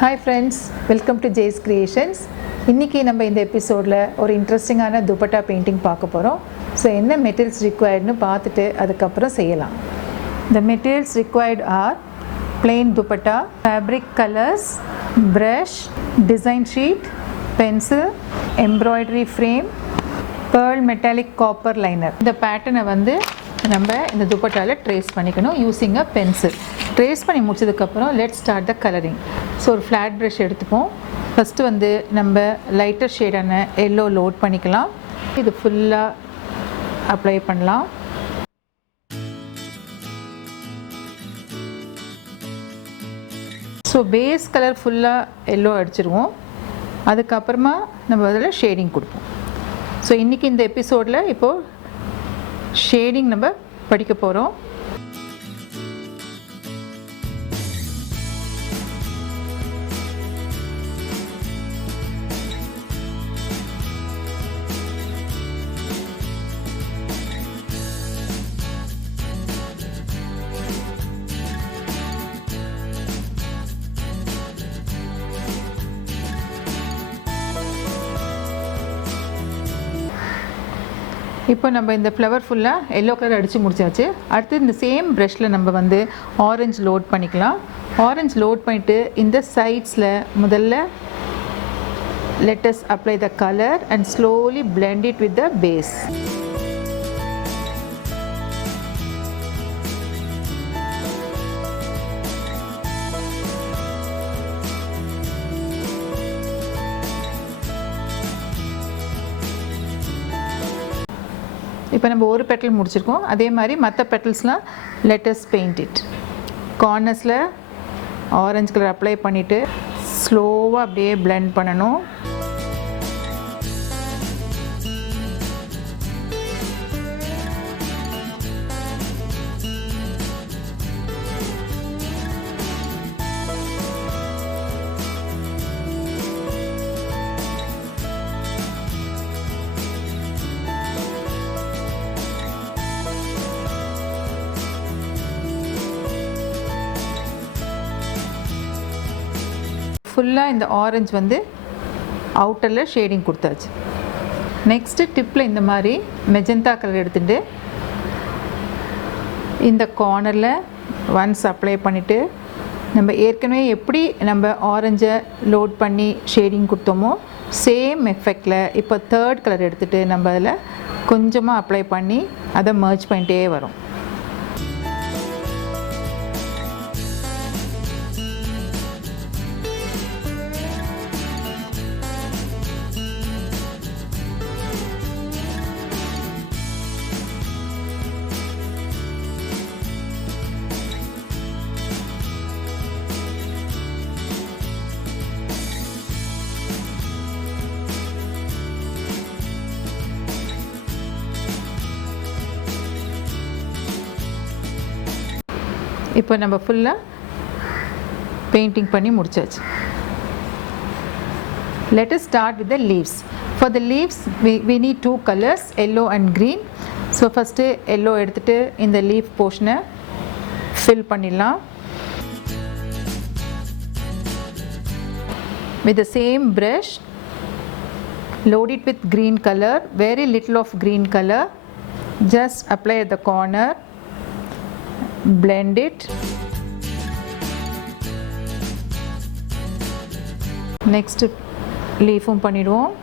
Hi friends, welcome to Jay's Creations. இன்னைக்கு நம்ம இந்த எபிசோடில் ஒரு இன்ட்ரெஸ்டிங்கான துப்பட்டா பெயிண்டிங் பார்க்க போகிறோம். ஸோ என்ன மெட்டீரியல்ஸ் ரிக்வயர்டுன்னு பார்த்துட்டு அதுக்கப்புறம் செய்யலாம். The materials required are plain dupatta, fabric colors, brush, design sheet, pencil, embroidery frame, pearl metallic copper liner. இந்த பேட்டர்னை வந்து நம்ம இந்த துப்பட்டாவில் ட்ரேஸ் பண்ணிக்கணும் யூஸிங் அ பென்சில். ட்ரேஸ் பண்ணி முடிச்சதுக்கப்புறம் let's start the colouring. So ஒரு ஃப்ளாட் ப்ரஷ் எடுத்துப்போம். ஃபஸ்ட்டு வந்து நம்ம லைட்டர் ஷேடான எல்லோ லோட் பண்ணிக்கலாம். இது ஃபுல்லாக அப்ளை பண்ணலாம். ஸோ பேஸ் கலர் ஃபுல்லாக எல்லோ அடிச்சிருவோம். அதுக்கப்புறமா நம்ம அதில் ஷேடிங் கொடுப்போம். ஸோ இன்றைக்கி இந்த எபிசோடில் இப்போது ஷேடிங் நம்ம படிக்க போகிறோம். இப்போ நம்ம இந்த ஃப்ளவர் ஃபுல்லாக எல்லோ கலர் அடித்து முடிச்சாச்சு. அடுத்து இந்த சேம் ப்ரஷில் நம்ம வந்து ஆரஞ்சு லோட் பண்ணிக்கலாம். ஆரஞ்சு லோட் பண்ணிவிட்டு இந்த சைட்ஸில் முதல்ல let us apply the color and slowly blend it with the base. இப்போ நம்ம ஒரு பெட்டல் முடிச்சிருக்கோம். அதே மாதிரி மற்ற பெட்டல்ஸ்லாம் let us paint it. கார்னர்ஸில் ஆரஞ்சு கலர் அப்ளை பண்ணிவிட்டு ஸ்லோவாக அப்படியே blend பண்ணணும். ஃபுல்லாக இந்த ஆரஞ்சு வந்து அவுட்டரில் ஷேடிங் கொடுத்தாச்சு. நெக்ஸ்ட்டு டிப்பில் இந்த மாதிரி மெஜந்தா கலர் எடுத்துகிட்டு இந்த கார்னரில் ஒன்ஸ் அப்ளை பண்ணிவிட்டு நம்ம ஏற்கனவே எப்படி நம்ம ஆரஞ்சை லோட் பண்ணி ஷேடிங் கொடுத்தோமோ சேம் எஃபெக்டில் இப்போ தேர்ட் கலர் எடுத்துகிட்டு நம்ம அதில் கொஞ்சமாக அப்ளை பண்ணி அதை மர்ஜ் பண்ணிட்டே வரோம். இப்போ நம்ம ஃபுல்லாக பெயிண்டிங் பண்ணி முடிச்சாச்சு. Let us start with the leaves. For the leaves we need two colors, yellow and green. So first yellow எடுத்துட்டு இந்த leaf portion fill பண்ணிடலாம். With the same brush load it with green color, very little of green color. Just apply at the corner. Blend it. Next leafum பண்ணிடுவோம்.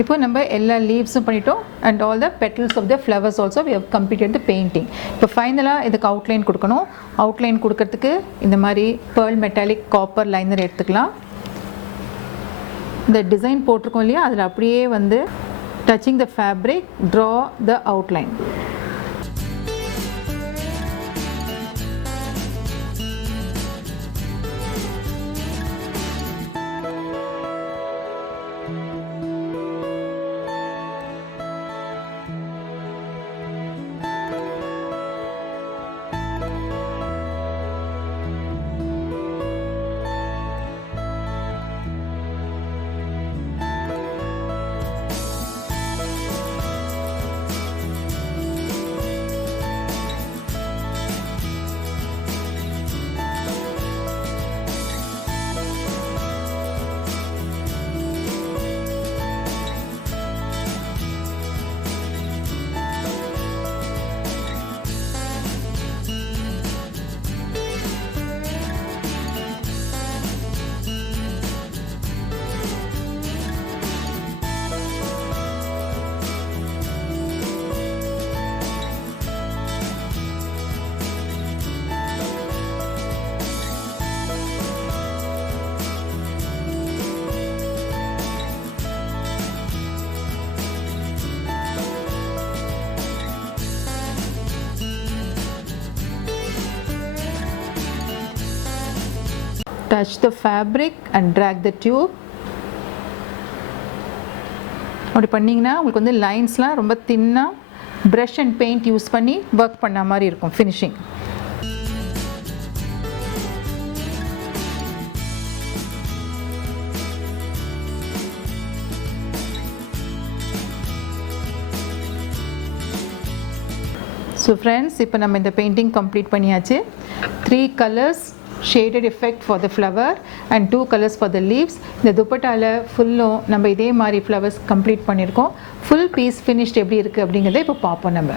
இப்போ நம்ம எல்லா லீவ்ஸும் பண்ணிட்டோம் and all the petals of the flowers also we have completed the painting. இப்போ ஃபைனலாக இதுக்கு outline கொடுக்கணும். அவுட்லைன் கொடுக்கறதுக்கு இந்த மாதிரி பேர்ல் மெட்டாலிக் காப்பர் லைனர் எடுத்துக்கலாம். இந்த டிசைன் போட்டிருக்கோம் இல்லையா, அதில் அப்படியே வந்து touching the fabric draw the outline. touch the fabric and drag the tube. அப்படி பண்ணிங்கன்னா உங்களுக்கு வந்து லைன்ஸ்லாம் ரொம்ப தின்னாக ப்ரஷ் அண்ட் பெயிண்ட் யூஸ் பண்ணி ஒர்க் பண்ண மாதிரி இருக்கும் ஃபினிஷிங். ஸோ ஃப்ரெண்ட்ஸ், இப்போ நம்ம இந்த பெயிண்டிங் கம்ப்ளீட் பண்ணியாச்சு. 3 colors shaded effect for the flower and 2 colors for the leaves. இந்த துப்பட்டால ஃபுல்லும் நம்ம இதே மாதிரி ஃப்ளவர்ஸ் கம்ப்ளீட் பண்ணியிருக்கோம். ஃபுல் பீஸ் ஃபினிஷ்ட் எப்படி இருக்குது அப்படிங்கிறத இப்போ பார்ப்போம் நம்ம.